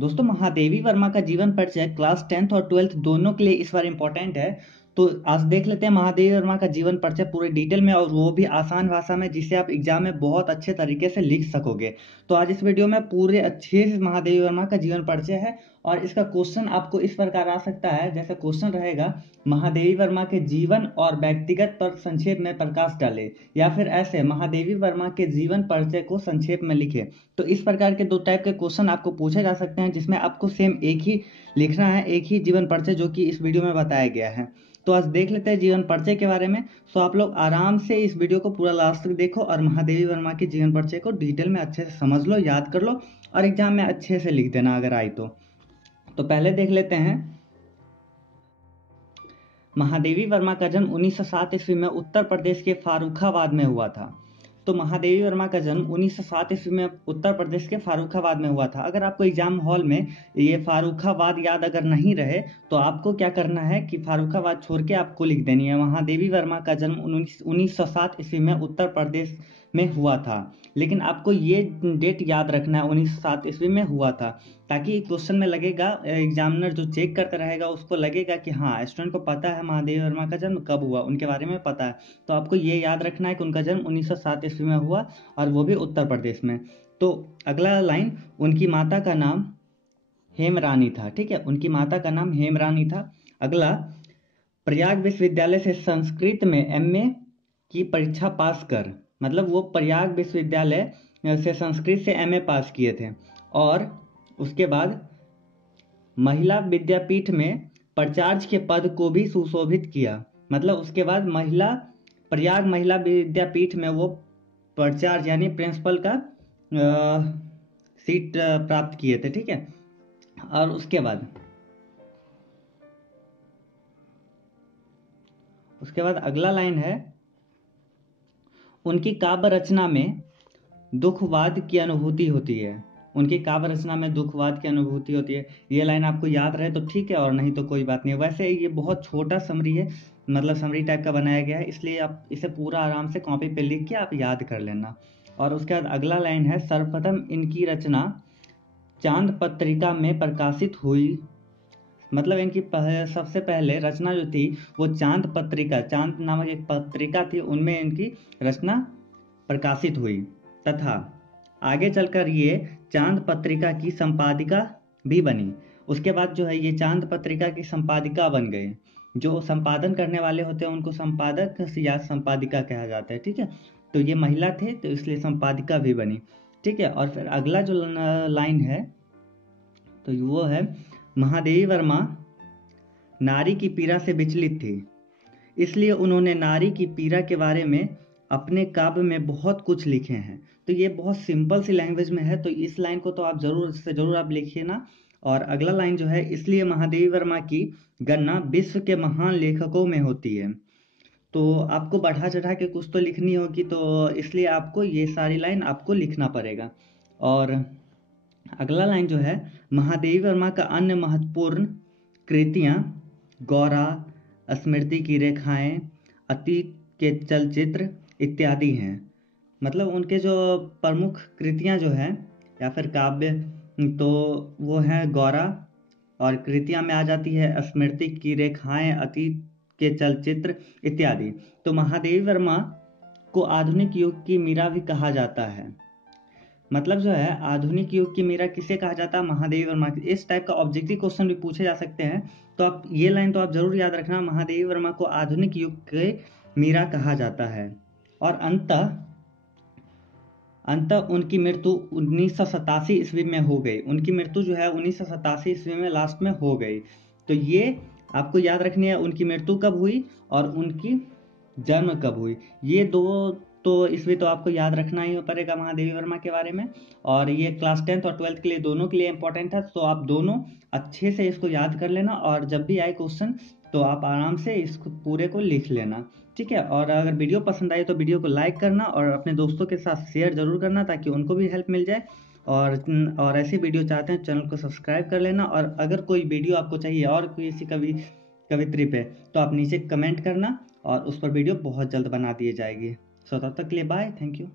दोस्तों महादेवी वर्मा का जीवन परिचय क्लास 10th और 12th दोनों के लिए इस बार इम्पोर्टेंट है। तो आज देख लेते हैं महादेवी वर्मा का जीवन परिचय पूरे डिटेल में, और वो भी आसान भाषा में, जिसे आप एग्जाम में बहुत अच्छे तरीके से लिख सकोगे। तो आज इस वीडियो में पूरे अच्छे से महादेवी वर्मा का जीवन परिचय है, और इसका क्वेश्चन आपको इस प्रकार आ सकता है। जैसे क्वेश्चन रहेगा, महादेवी वर्मा के जीवन और व्यक्तिगत पर संक्षेप में प्रकाश डाले, या फिर ऐसे महादेवी वर्मा के जीवन परिचय को संक्षेप में लिखे। तो इस प्रकार के दो टाइप के क्वेश्चन आपको पूछे जा सकते हैं, जिसमें आपको सेम एक ही लिखना है, एक ही जीवन परिचय, जो कि इस वीडियो में बताया गया है। तो आज देख लेते हैं जीवन परिचय के बारे में। सो आप लोग आराम से इस वीडियो को पूरा लास्ट तक देखो और महादेवी वर्मा के जीवन परिचय को डिटेल में अच्छे से समझ लो, याद कर लो, और एग्जाम में अच्छे से लिख देना अगर आई तो पहले देख लेते हैं। महादेवी वर्मा का जन्म 1907 ईस्वी में उत्तर प्रदेश के फारुखाबाद में हुआ था। तो महादेवी वर्मा का जन्म 1907 ईस्वी में उत्तर प्रदेश के फारुखाबाद में हुआ था। अगर आपको एग्जाम हॉल में ये फारुखाबाद याद अगर नहीं रहे, तो आपको क्या करना है कि फारुखाबाद छोड़ के आपको लिख देनी है, महादेवी वर्मा का जन्म 1907 ईस्वी में उत्तर प्रदेश में हुआ था। लेकिन आपको ये डेट याद रखना है, 1907 ईस्वी में हुआ था, ताकि क्वेश्चन में लगेगा, एग्जामिनर जो चेक करता रहेगा उसको लगेगा कि हाँ, स्टूडेंट को पता है महादेवी वर्मा का जन्म कब हुआ, उनके बारे में पता है। तो आपको ये याद रखना है कि उनका जन्म 1907 ईस्वी में हुआ, और वो भी उत्तर प्रदेश में। तो अगला लाइन, उनकी माता का नाम हेमरानी था। ठीक है, उनकी माता का नाम हेमरानी था। अगला, प्रयाग विश्वविद्यालय से संस्कृत में एमए की परीक्षा पास कर, मतलब वो प्रयाग विश्वविद्यालय से संस्कृत से एमए पास किए थे। और उसके बाद महिला विद्यापीठ में प्राचार्य के पद को भी सुशोभित किया, मतलब उसके बाद प्रयाग महिला विद्यापीठ में वो प्राचार्य यानी प्रिंसिपल का सीट प्राप्त किए थे। ठीक है, और उसके बाद अगला लाइन है, उनकी काव्य रचना में दुखवाद की अनुभूति होती है। उनकी काव्य रचना में दुखवाद की अनुभूति होती है। ये लाइन आपको याद रहे तो ठीक है, और नहीं तो कोई बात नहीं। वैसे ये बहुत छोटा समरी है, मतलब समरी टाइप का बनाया गया है, इसलिए आप इसे पूरा आराम से कॉपी पे लिख के आप याद कर लेना। और उसके बाद अगला लाइन है, सर्वप्रथम इनकी रचना चांद पत्रिका में प्रकाशित हुई, मतलब इनकी सबसे पहले रचना जो थी वो चांद पत्रिका, चांद नामक एक पत्रिका थी, उनमें इनकी रचना प्रकाशित हुई, तथा आगे चलकर ये चांद पत्रिका की संपादिका भी बनी। उसके बाद जो है ये चांद पत्रिका की संपादिका बन गए। जो संपादन करने वाले होते हैं उनको संपादक या संपादिका कहा जाता है। ठीक है, तो ये महिला थे तो इसलिए संपादिका भी बनी। ठीक है, और फिर अगला जो लाइन है तो वो है, महादेवी वर्मा नारी की पीड़ा से विचलित थी, इसलिए उन्होंने नारी की पीड़ा के बारे में अपने काव्य में बहुत कुछ लिखे हैं। तो ये बहुत सिंपल सी लैंग्वेज में है, तो इस लाइन को तो आप जरूर आप लिखिए ना। और अगला लाइन जो है, इसलिए महादेवी वर्मा की गणना विश्व के महान लेखकों में होती है। तो आपको बढ़ा चढ़ा के कुछ तो लिखनी होगी, तो इसलिए आपको ये सारी लाइन आपको लिखना पड़ेगा। और अगला लाइन जो है, महादेवी वर्मा का अन्य महत्वपूर्ण कृतियाँ गौरा, स्मृति की रेखाएं, अतीत के चलचित्र इत्यादि हैं। मतलब उनके जो प्रमुख कृतियाँ जो हैं या फिर काव्य, तो वो हैं गौरा, और कृतियाँ में आ जाती है स्मृति की रेखाएं, अतीत के चलचित्र इत्यादि। तो महादेवी वर्मा को आधुनिक युग की मीरा भी कहा जाता है। मतलब जो है, आधुनिक युग की मीरा किसे कहा जाता है? महादेवी वर्मा। इस टाइप का ऑब्जेक्टिव क्वेश्चन भी पूछे जा सकते हैं, तो आप ये लाइन तो आप जरूर याद रखना, महादेवी वर्मा को आधुनिक युग के मीरा कहा जाता है। और अंत उनकी मृत्यु 1987 ईस्वी में हो गई। उनकी मृत्यु जो है 1987 ईस्वी में लास्ट में हो गई। तो ये आपको याद रखनी है, उनकी मृत्यु कब हुई और उनकी जन्म कब हुई। ये दो तो इसमें तो आपको याद रखना ही पड़ेगा महादेवी वर्मा के बारे में। और ये क्लास 10th और 12th के लिए दोनों के लिए इंपॉर्टेंट है, तो आप दोनों अच्छे से इसको याद कर लेना, और जब भी आए क्वेश्चन तो आप आराम से इसको पूरे को लिख लेना। ठीक है, और अगर वीडियो पसंद आई तो वीडियो को लाइक करना और अपने दोस्तों के साथ शेयर जरूर करना, ताकि उनको भी हेल्प मिल जाए। और ऐसी वीडियो चाहते हैं चैनल को सब्सक्राइब कर लेना। और अगर कोई वीडियो आपको चाहिए और किसी कवित्री पे, तो आप नीचे कमेंट करना और उस पर वीडियो बहुत जल्द बना दी जाएगी। सो तब तक के लिए बाय, थैंक यू।